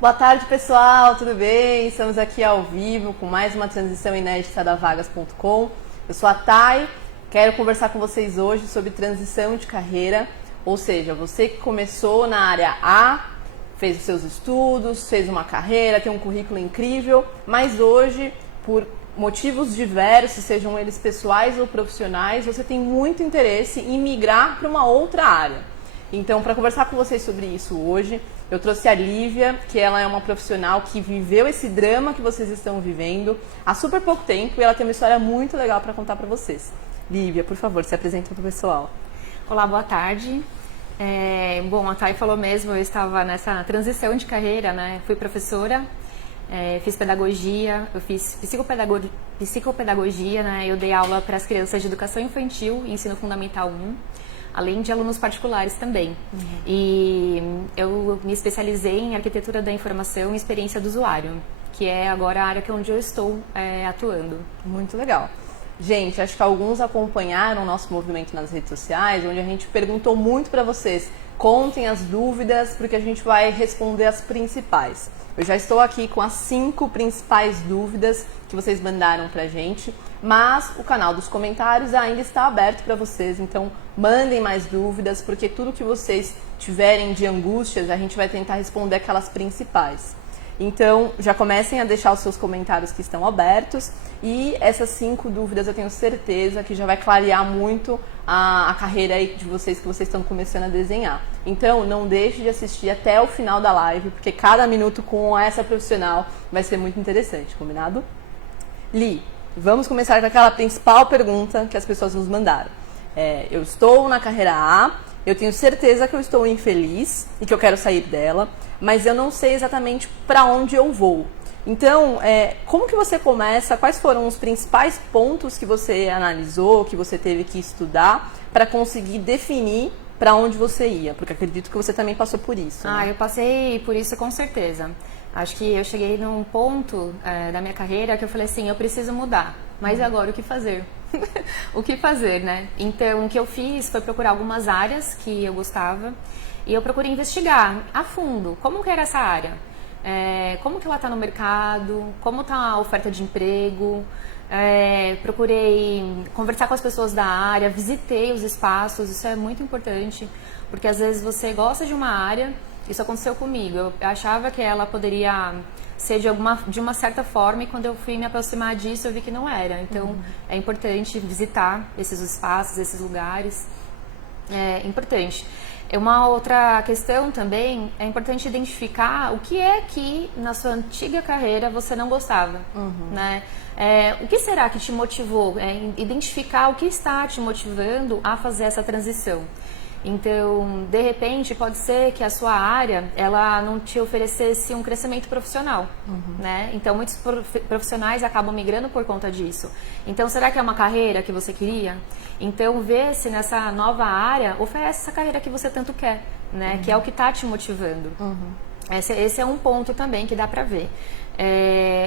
Boa tarde, pessoal, tudo bem? Estamos aqui ao vivo com mais uma transição inédita da Vagas.com. Eu sou a Thay, quero conversar com vocês hoje sobre transição de carreira, ou seja, você que começou na área A, fez os seus estudos, fez uma carreira, tem um currículo incrível, mas hoje, por motivos diversos, sejam eles pessoais ou profissionais, você tem muito interesse em migrar para uma outra área. Então, para conversar com vocês sobre isso hoje, eu trouxe a Lívia, que ela é uma profissional que viveu esse drama que vocês estão vivendo há super pouco tempo e ela tem uma história muito legal para contar para vocês. Lívia, por favor, se apresenta para o pessoal. Olá, boa tarde. Bom, a Thay falou mesmo, eu estava nessa transição de carreira, né? Fui professora, fiz pedagogia, eu fiz psicopedagogia, né? Eu dei aula para as crianças de educação infantil e ensino fundamental 1. Além de alunos particulares também. E eu me especializei em arquitetura da informação e experiência do usuário, que é agora a área onde eu estou atuando. Muito legal. Gente, acho que alguns acompanharam o nosso movimento nas redes sociais, onde a gente perguntou muito para vocês. Contem as dúvidas, porque a gente vai responder as principais. Eu já estou aqui com as 5 principais dúvidas que vocês mandaram pra gente, mas o canal dos comentários ainda está aberto para vocês, então mandem mais dúvidas, porque tudo que vocês tiverem de angústias, a gente vai tentar responder aquelas principais. Então, já comecem a deixar os seus comentários que estão abertos e essas 5 dúvidas eu tenho certeza que já vai clarear muito a carreira aí de vocês que vocês estão começando a desenhar. Então, não deixe de assistir até o final da live, porque cada minuto com essa profissional vai ser muito interessante, combinado? Li, vamos começar com aquela principal pergunta que as pessoas nos mandaram. Eu estou na carreira A, eu tenho certeza que eu estou infeliz e que eu quero sair dela, mas eu não sei exatamente para onde eu vou. Então, como que você começa? Quais foram os principais pontos que você analisou, que você teve que estudar para conseguir definir para onde você ia? Porque acredito que você também passou por isso. Né? Eu passei por isso com certeza. Acho que eu cheguei num ponto da minha carreira que eu falei assim, eu preciso mudar. Mas e agora o que fazer? O que fazer, né? Então, o que eu fiz foi procurar algumas áreas que eu gostava e eu procurei investigar a fundo como que era essa área, como que ela está no mercado, como está a oferta de emprego. Procurei conversar com as pessoas da área, visitei os espaços, isso é muito importante, porque às vezes você gosta de uma área, isso aconteceu comigo, eu achava que ela poderia ser de uma certa forma e quando eu fui me aproximar disso eu vi que não era. Então é importante visitar esses espaços, esses lugares, é importante. Uma outra questão também, é importante identificar o que é que na sua antiga carreira você não gostava, né? O que será que te motivou? Identificar o que está te motivando a fazer essa transição. Então, de repente, pode ser que a sua área, ela não te oferecesse um crescimento profissional, né? Então, muitos profissionais acabam migrando por conta disso. Então, será que é uma carreira que você queria? Então, vê se nessa nova área oferece essa carreira que você tanto quer, né? Que é o que está te motivando. Esse é um ponto também que dá para ver.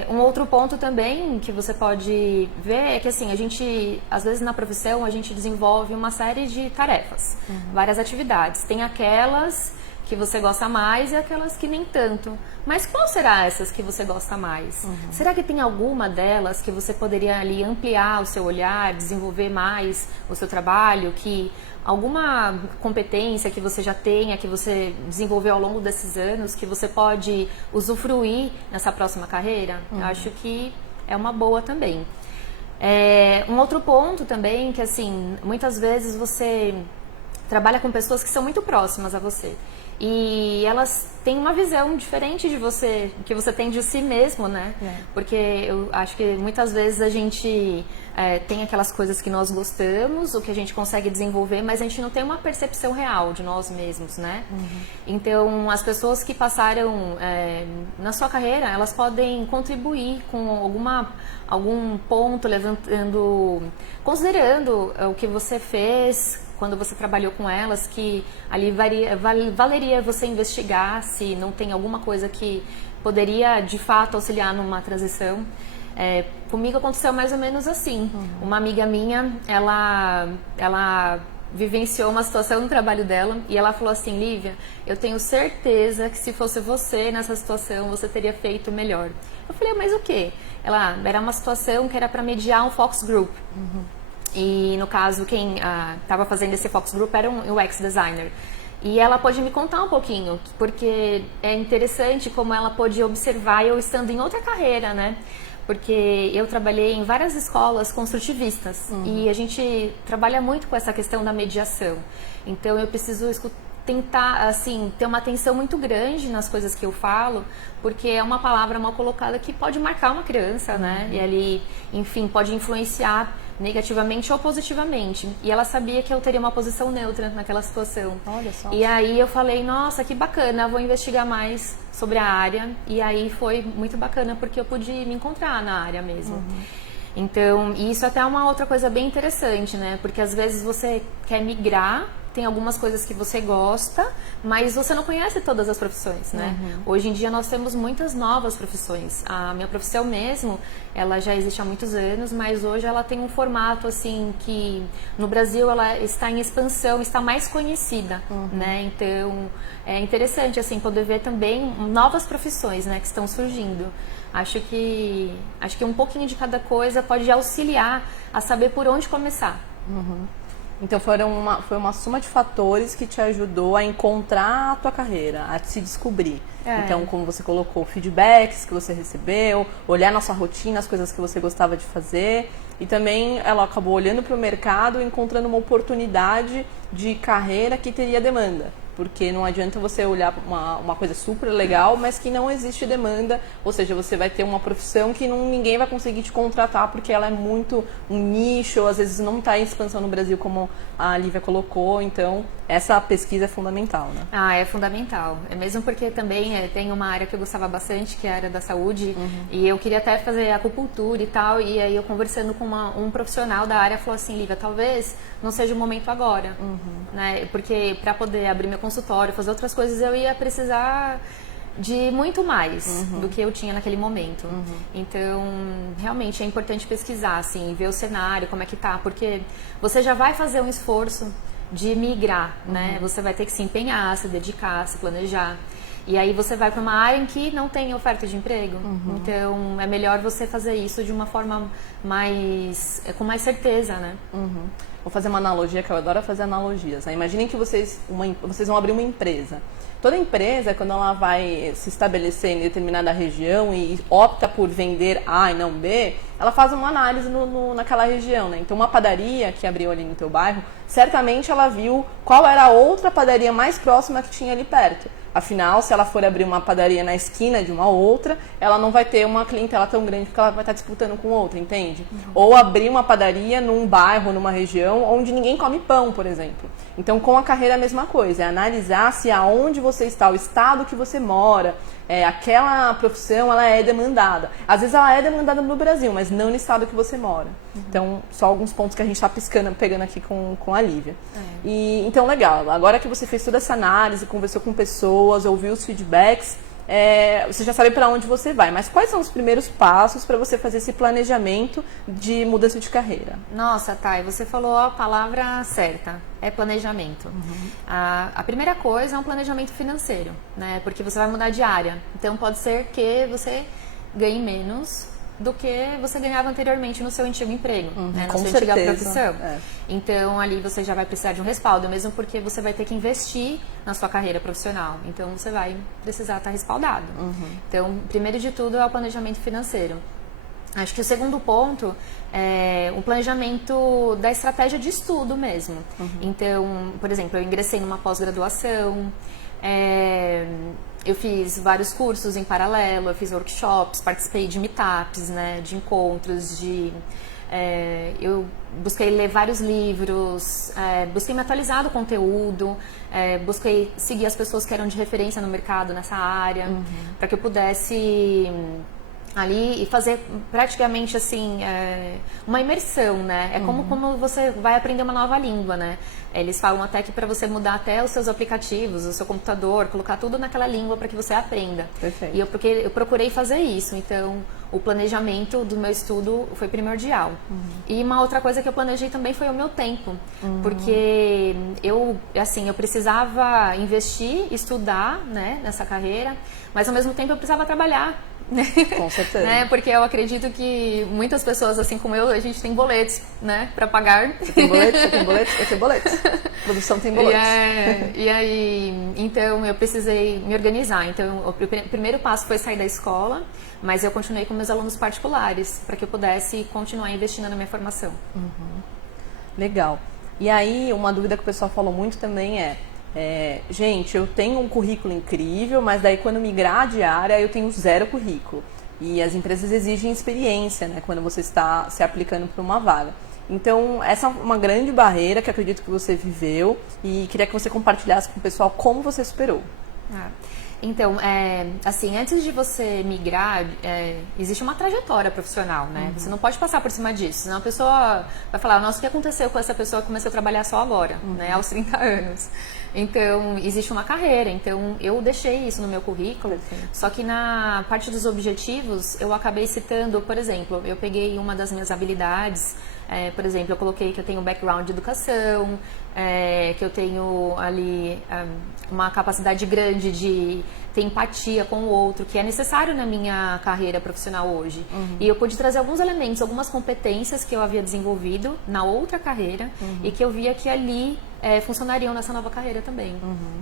Um outro ponto também que você pode ver é que assim, a gente, às vezes na profissão, a gente desenvolve uma série de tarefas, várias atividades. Tem aquelas que você gosta mais e aquelas que nem tanto. Mas qual será essas que você gosta mais? Será que tem alguma delas que você poderia ali ampliar o seu olhar, desenvolver mais o seu trabalho, que alguma competência que você já tenha, que você desenvolveu ao longo desses anos, que você pode usufruir nessa próxima carreira? Eu acho que é uma boa também. Um outro ponto também, que assim, muitas vezes você trabalha com pessoas que são muito próximas a você. E elas têm uma visão diferente de você, que você tem de si mesmo, né? Porque eu acho que muitas vezes a gente tem aquelas coisas que nós gostamos, o que a gente consegue desenvolver, mas a gente não tem uma percepção real de nós mesmos, né? Então, as pessoas que passaram na sua carreira, elas podem contribuir com algum ponto, considerando o que você fez, quando você trabalhou com elas, que ali valeria você investigar se não tem alguma coisa que poderia de fato auxiliar numa transição. Comigo aconteceu mais ou menos assim. Uma amiga minha, ela vivenciou uma situação no trabalho dela e ela falou assim: Lívia, eu tenho certeza que se fosse você nessa situação, você teria feito melhor. Eu falei: mas o quê? Ela, era uma situação que era para mediar um focus group. E no caso, quem estava fazendo esse focus group era um UX designer. E ela pôde me contar um pouquinho, porque é interessante como ela pôde observar eu estando em outra carreira, né? Porque eu trabalhei em várias escolas construtivistas e a gente trabalha muito com essa questão da mediação. Então eu preciso tentar, assim, ter uma atenção muito grande nas coisas que eu falo, porque é uma palavra mal colocada que pode marcar uma criança, né? E ali, enfim, pode influenciar negativamente ou positivamente. E ela sabia que eu teria uma posição neutra naquela situação. Olha só. E aí eu falei: nossa, que bacana, vou investigar mais sobre a área. E aí foi muito bacana porque eu pude me encontrar na área mesmo. Então, isso até é uma outra coisa bem interessante, né? Porque às vezes você quer migrar, tem algumas coisas que você gosta, mas você não conhece todas as profissões, né? Hoje em dia nós temos muitas novas profissões. A minha profissão mesmo, ela já existe há muitos anos, mas hoje ela tem um formato assim que no Brasil ela está em expansão, está mais conhecida, né? Então é interessante assim poder ver também novas profissões, né, que estão surgindo. Acho que um pouquinho de cada coisa pode auxiliar a saber por onde começar. Então foi uma soma de fatores que te ajudou a encontrar a tua carreira, a se descobrir. Então, como você colocou, feedbacks que você recebeu, olhar na sua rotina, as coisas que você gostava de fazer. E também ela acabou olhando para o mercado e encontrando uma oportunidade de carreira que teria demanda. Porque não adianta você olhar uma coisa super legal, mas que não existe demanda, ou seja, você vai ter uma profissão que ninguém vai conseguir te contratar porque ela é muito um nicho, ou às vezes não está em expansão no Brasil, como a Lívia colocou. Então, essa pesquisa é fundamental, né? É fundamental. É mesmo porque também tem uma área que eu gostava bastante, que é a área da saúde, e eu queria até fazer acupuntura e tal, e aí eu conversando com um profissional da área, falou assim: Lívia, talvez não seja o momento agora, né? Porque para poder abrir meu consultório, fazer outras coisas, eu ia precisar de muito mais do que eu tinha naquele momento. Então, realmente é importante pesquisar, assim, ver o cenário, como é que tá, porque você já vai fazer um esforço de migrar, né? Você vai ter que se empenhar, se dedicar, se planejar. E aí você vai para uma área em que não tem oferta de emprego. Então, é melhor você fazer isso de uma forma com mais certeza, né? Vou fazer uma analogia, que eu adoro fazer analogias, né? Imaginem que vocês vão abrir uma empresa. Toda empresa, quando ela vai se estabelecer em determinada região e opta por vender A e não B, ela faz uma análise naquela região, né? Então, uma padaria que abriu ali no teu bairro, certamente ela viu qual era a outra padaria mais próxima que tinha ali perto. Afinal, se ela for abrir uma padaria na esquina de uma outra, ela não vai ter uma clientela tão grande porque ela vai estar disputando com outra, entende? Ou abrir uma padaria num bairro, numa região onde ninguém come pão, por exemplo. Então, com a carreira é a mesma coisa, é analisar se aonde você está, o estado que você mora, aquela profissão, ela é demandada. Às vezes ela é demandada no Brasil, mas não no estado que você mora. Então, só alguns pontos que a gente está pegando aqui com a Lívia. E, então, legal. Agora que você fez toda essa análise, conversou com pessoas, ouviu os feedbacks, você já sabe para onde você vai. Mas quais são os primeiros passos para você fazer esse planejamento de mudança de carreira? Nossa, Thay, você falou a palavra certa. É planejamento. A primeira coisa é um planejamento financeiro, né? Porque você vai mudar de área. Então, pode ser que você ganhe menos do que você ganhava anteriormente no seu antigo emprego, né? Na sua antiga profissão. Então, ali você já vai precisar de um respaldo, mesmo porque você vai ter que investir na sua carreira profissional. Então, você vai precisar estar respaldado. Então, primeiro de tudo é o planejamento financeiro. Acho que o segundo ponto é o planejamento da estratégia de estudo mesmo. Então, por exemplo, eu ingressei numa pós-graduação, eu fiz vários cursos em paralelo, eu fiz workshops, participei de meetups, né, de encontros, eu busquei ler vários livros, busquei me atualizar do conteúdo, busquei seguir as pessoas que eram de referência no mercado nessa área, para que eu pudesse ali e fazer praticamente assim uma imersão, né? É como você vai aprender uma nova língua, né? Eles falam até que para você mudar até os seus aplicativos, o seu computador, colocar tudo naquela língua para que você aprenda. Perfeito. E eu procurei fazer isso, então o planejamento do meu estudo foi primordial. E uma outra coisa que eu planejei também foi o meu tempo, porque eu precisava investir, estudar, né, nessa carreira, mas ao mesmo tempo eu precisava trabalhar. Com certeza. Né? Porque eu acredito que muitas pessoas, assim como eu, a gente tem boletos, né, para pagar. Você tem boletos? Você tem boletos? Eu tenho boletos. A produção tem boletos. E aí, então eu precisei me organizar. Então, o primeiro passo foi sair da escola, mas eu continuei com meus alunos particulares, para que eu pudesse continuar investindo na minha formação. Legal. E aí, uma dúvida que o pessoal falou muito também gente, eu tenho um currículo incrível, mas daí quando migrar de área eu tenho 0 currículo. E as empresas exigem experiência, né, quando você está se aplicando para uma vaga. Então, essa é uma grande barreira que eu acredito que você viveu e queria que você compartilhasse com o pessoal como você superou. Então, assim, antes de você migrar, existe uma trajetória profissional, né? Você não pode passar por cima disso, senão a pessoa vai falar, nossa, o que aconteceu com essa pessoa que começou a trabalhar só agora, né? Aos 30 anos. Então, existe uma carreira, então eu deixei isso no meu currículo, só que na parte dos objetivos, eu acabei citando, por exemplo, eu peguei uma das minhas habilidades, por exemplo, eu coloquei que eu tenho um background de educação, que eu tenho ali uma capacidade grande de ter empatia com o outro, que é necessário na minha carreira profissional hoje. E eu pude trazer alguns elementos, algumas competências que eu havia desenvolvido na outra carreira e que eu via que ali funcionariam nessa nova carreira também.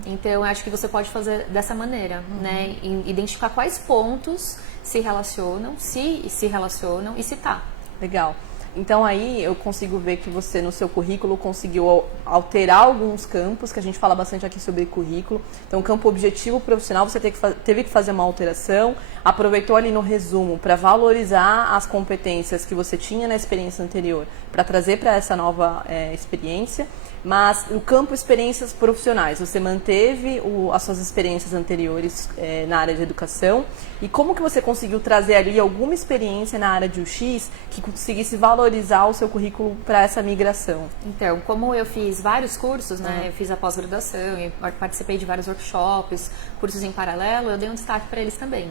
Então, eu acho que você pode fazer dessa maneira, né? Identificar quais pontos se relacionam, se relacionam e citar. Legal. Então aí eu consigo ver que você no seu currículo conseguiu alterar alguns campos, que a gente fala bastante aqui sobre currículo. Então o campo objetivo profissional você teve que fazer uma alteração, aproveitou ali no resumo para valorizar as competências que você tinha na experiência anterior, para trazer para essa nova experiência. Mas o campo experiências profissionais, você manteve as suas experiências anteriores na área de educação e como que você conseguiu trazer ali alguma experiência na área de UX que conseguisse valorizar o seu currículo para essa migração? Então, como eu fiz vários cursos, né, eu fiz a pós-graduação, eu participei de vários workshops, cursos em paralelo, eu dei um destaque para eles também.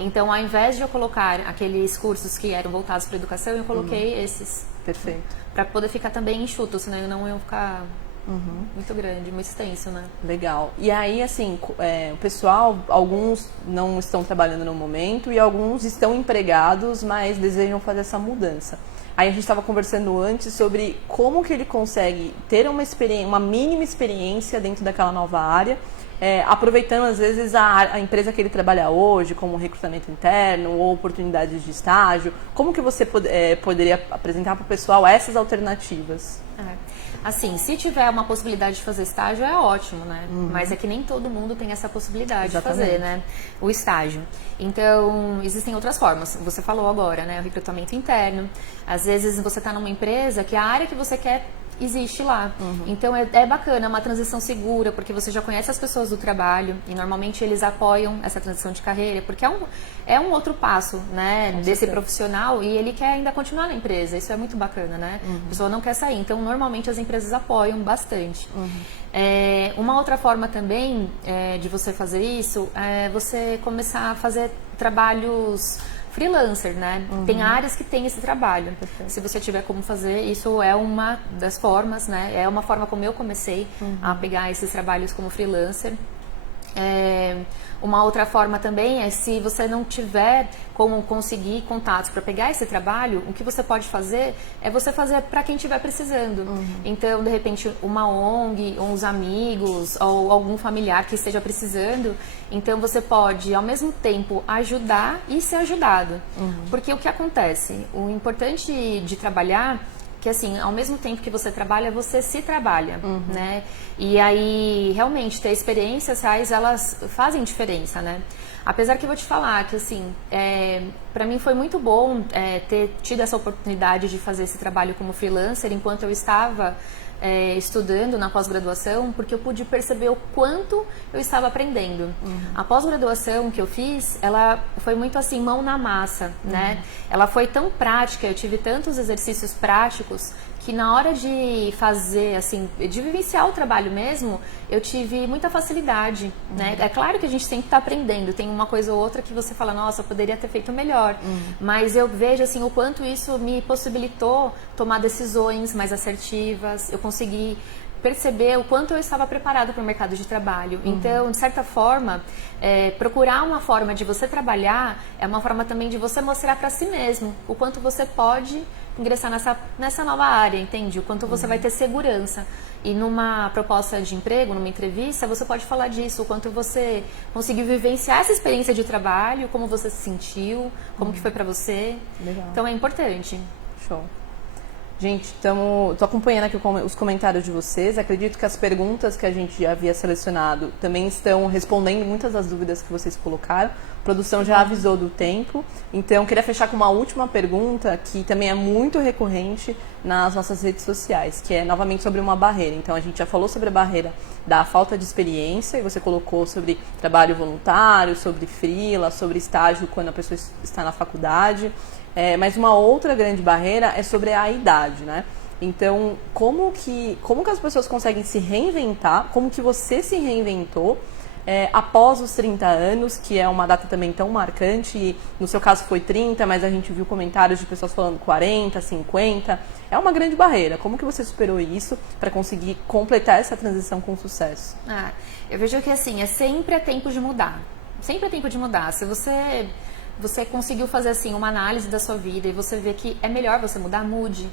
Então, ao invés de eu colocar aqueles cursos que eram voltados para a educação, eu coloquei esses. Perfeito. Para poder ficar também enxuto, senão eu não ia ficar muito grande, muito extenso, né? Legal. E aí, assim, o pessoal, alguns não estão trabalhando no momento e alguns estão empregados, mas desejam fazer essa mudança. Aí a gente estava conversando antes sobre como que ele consegue ter uma mínima experiência dentro daquela nova área, aproveitando às vezes a empresa que ele trabalha hoje, como recrutamento interno ou oportunidades de estágio. Como que você poderia apresentar para o pessoal essas alternativas? Assim, se tiver uma possibilidade de fazer estágio, é ótimo, né? Mas é que nem todo mundo tem essa possibilidade de fazer, né? O estágio. Então, existem outras formas. Você falou agora, né? O recrutamento interno. Às vezes você está numa empresa que a área que você quer existe lá. Então é bacana, é uma transição segura, porque você já conhece as pessoas do trabalho e normalmente eles apoiam essa transição de carreira, porque é um outro passo, né, desse profissional e ele quer ainda continuar na empresa. Isso é muito bacana, né? A pessoa não quer sair. Então, normalmente as empresas apoiam bastante. Uma outra forma também de você fazer isso é você começar a fazer trabalhos freelancer, né? Tem áreas que tem esse trabalho. Se você tiver como fazer, isso é uma das formas, né? É uma forma como eu comecei a pegar esses trabalhos como freelancer. Uma outra forma também é, se você não tiver como conseguir contatos para pegar esse trabalho, o que você pode fazer é você fazer para quem estiver precisando. Então, de repente, uma ONG, uns amigos ou algum familiar que esteja precisando, então você pode, ao mesmo tempo, ajudar e ser ajudado. Porque o que acontece? O importante de trabalhar que assim, ao mesmo tempo que você trabalha, você se trabalha, né? E aí, realmente, ter experiências reais, elas fazem diferença, né? Apesar que eu vou te falar que, assim, para mim foi muito bom ter tido essa oportunidade de fazer esse trabalho como freelancer enquanto eu estava estudando na pós-graduação, porque eu pude perceber o quanto eu estava aprendendo. A pós-graduação que eu fiz, ela foi muito assim, mão na massa, né? Ela foi tão prática, eu tive tantos exercícios práticos que na hora de fazer, assim, de vivenciar o trabalho mesmo, eu tive muita facilidade, né? É claro que a gente sempre está aprendendo, tem uma coisa ou outra que você fala, nossa, eu poderia ter feito melhor, mas eu vejo, assim, o quanto isso me possibilitou tomar decisões mais assertivas, eu consegui perceber o quanto eu estava preparada para o mercado de trabalho. Então, de certa forma, procurar uma forma de você trabalhar é uma forma também de você mostrar para si mesmo o quanto você pode ingressar nessa nova área, entende? O quanto você vai ter segurança. E numa proposta de emprego, numa entrevista, você pode falar disso, o quanto você conseguiu vivenciar essa experiência de trabalho, como você se sentiu, como que foi para você. Legal. Então, é importante. Show. Gente, tô acompanhando aqui os comentários de vocês. Acredito que as perguntas que a gente havia selecionado também estão respondendo muitas das dúvidas que vocês colocaram. A produção já avisou do tempo. Então, queria fechar com uma última pergunta que também é muito recorrente nas nossas redes sociais, que é novamente sobre uma barreira. Então, a gente já falou sobre a barreira da falta de experiência, e você colocou sobre trabalho voluntário, sobre freela, sobre estágio quando a pessoa está na faculdade. Mas uma outra grande barreira é sobre a idade, né? Então, como que as pessoas conseguem se reinventar? Como que você se reinventou após os 30 anos, que é uma data também tão marcante, e no seu caso foi 30, mas a gente viu comentários de pessoas falando 40, 50. É uma grande barreira. Como que você superou isso para conseguir completar essa transição com sucesso? Eu vejo que assim, sempre é tempo de mudar. Sempre é tempo de mudar. Se você conseguiu fazer assim uma análise da sua vida e você vê que é melhor você mudar, mude.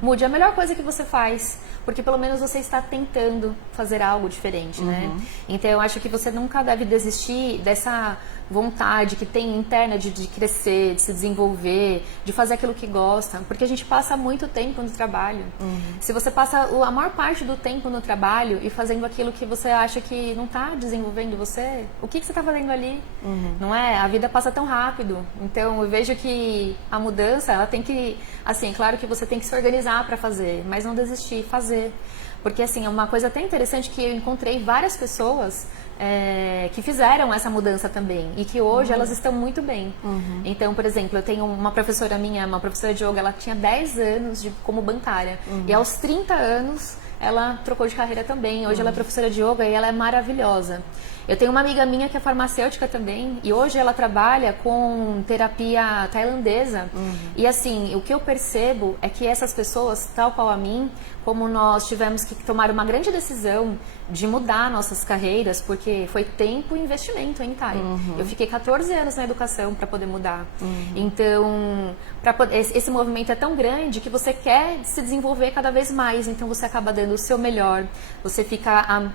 Mude é a melhor coisa que você faz, porque pelo menos você está tentando fazer algo diferente, né? Então eu acho que você nunca deve desistir dessa vontade que tem interna de crescer, de se desenvolver, de fazer aquilo que gosta, porque a gente passa muito tempo no trabalho. Se você passa a maior parte do tempo no trabalho e fazendo aquilo que você acha que não está desenvolvendo você, o que você está fazendo ali? Não é? A vida passa tão rápido. Então eu vejo que a mudança, ela tem que, assim, claro que você tem que se organizar para fazer, mas não desistir, fazer. Porque assim, é uma coisa até interessante que eu encontrei várias pessoas que fizeram essa mudança também e que hoje elas estão muito bem. Então, por exemplo, eu tenho uma professora minha, uma professora de yoga, ela tinha 10 anos como bancária e aos 30 anos ela trocou de carreira também. Hoje ela é professora de yoga e ela é maravilhosa. Eu tenho uma amiga minha que é farmacêutica também e hoje ela trabalha com terapia tailandesa. E assim, o que eu percebo é que essas pessoas, tal qual a mim, como nós tivemos que tomar uma grande decisão de mudar nossas carreiras, porque foi tempo e investimento, hein, Thay? Eu fiquei 14 anos na educação para poder mudar. Então, esse movimento é tão grande que você quer se desenvolver cada vez mais, então você acaba dando o seu melhor, você fica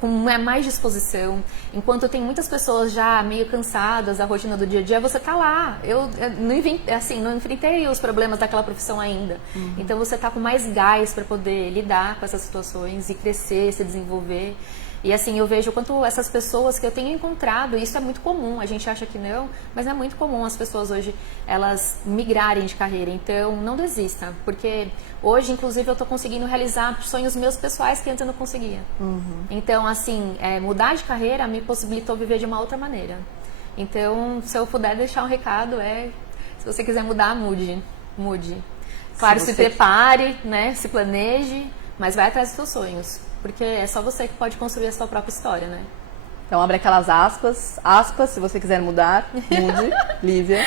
com mais disposição. Enquanto tem muitas pessoas já meio cansadas da rotina do dia a dia, você tá lá. Eu não enfrentei os problemas daquela profissão ainda. Então você tá com mais gás para poder lidar com essas situações e crescer, se desenvolver. E assim, eu vejo o quanto essas pessoas que eu tenho encontrado, isso é muito comum, a gente acha que não, mas é muito comum as pessoas hoje, elas migrarem de carreira. Então, não desista, porque hoje, inclusive, eu estou conseguindo realizar sonhos meus pessoais que antes eu não conseguia. Então, assim, mudar de carreira me possibilitou viver de uma outra maneira. Então, se eu puder deixar um recado, se você quiser mudar, mude. Claro, se prepare, né, se planeje, mas vai atrás dos seus sonhos. Porque é só você que pode construir a sua própria história, né? Então abre aquelas aspas, se você quiser mudar, mude. Lívia,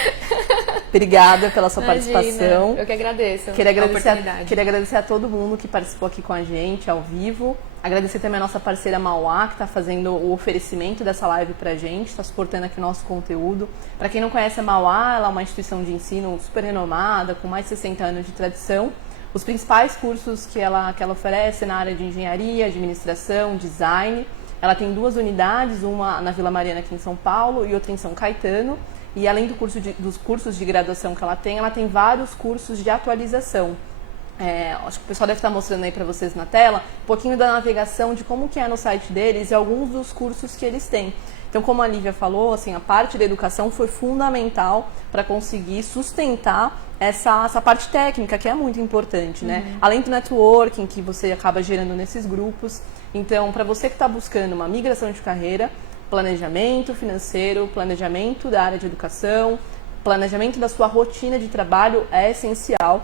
obrigada pela sua participação. Eu que agradeço. Queria agradecer a todo mundo que participou aqui com a gente, ao vivo. Agradecer também a nossa parceira Mauá, que está fazendo o oferecimento dessa live pra gente, está suportando aqui o nosso conteúdo. Para quem não conhece a Mauá, ela é uma instituição de ensino super renomada, com mais de 60 anos de tradição. Os principais cursos que ela oferece na área de engenharia, administração, design. Ela tem 2 unidades, uma na Vila Mariana aqui em São Paulo e outra em São Caetano. E além dos cursos de graduação que ela tem vários cursos de atualização. Acho que o pessoal deve estar mostrando aí para vocês na tela um pouquinho da navegação de como que é no site deles e alguns dos cursos que eles têm. Então, como a Lívia falou, assim, a parte da educação foi fundamental para conseguir sustentar essa parte técnica, que é muito importante, né? Além do networking que você acaba gerando nesses grupos. Então, para você que está buscando uma migração de carreira, planejamento financeiro, planejamento da área de educação, planejamento da sua rotina de trabalho é essencial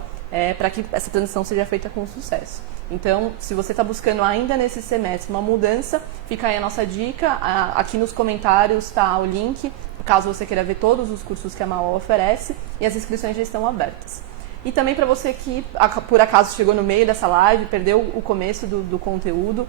para que essa transição seja feita com sucesso. Então, se você está buscando ainda nesse semestre uma mudança, fica aí a nossa dica. Aqui nos comentários está o link, caso você queira ver todos os cursos que a Mauá oferece, e as inscrições já estão abertas. E também para você que, por acaso, chegou no meio dessa live, perdeu o começo do conteúdo,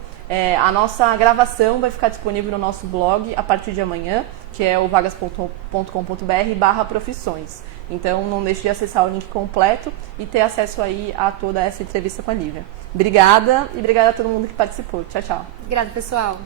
a nossa gravação vai ficar disponível no nosso blog a partir de amanhã, que é o vagas.com.br/profissões. Então, não deixe de acessar o link completo e ter acesso aí a toda essa entrevista com a Lívia. Obrigada e obrigada a todo mundo que participou. Tchau, tchau. Obrigada, pessoal.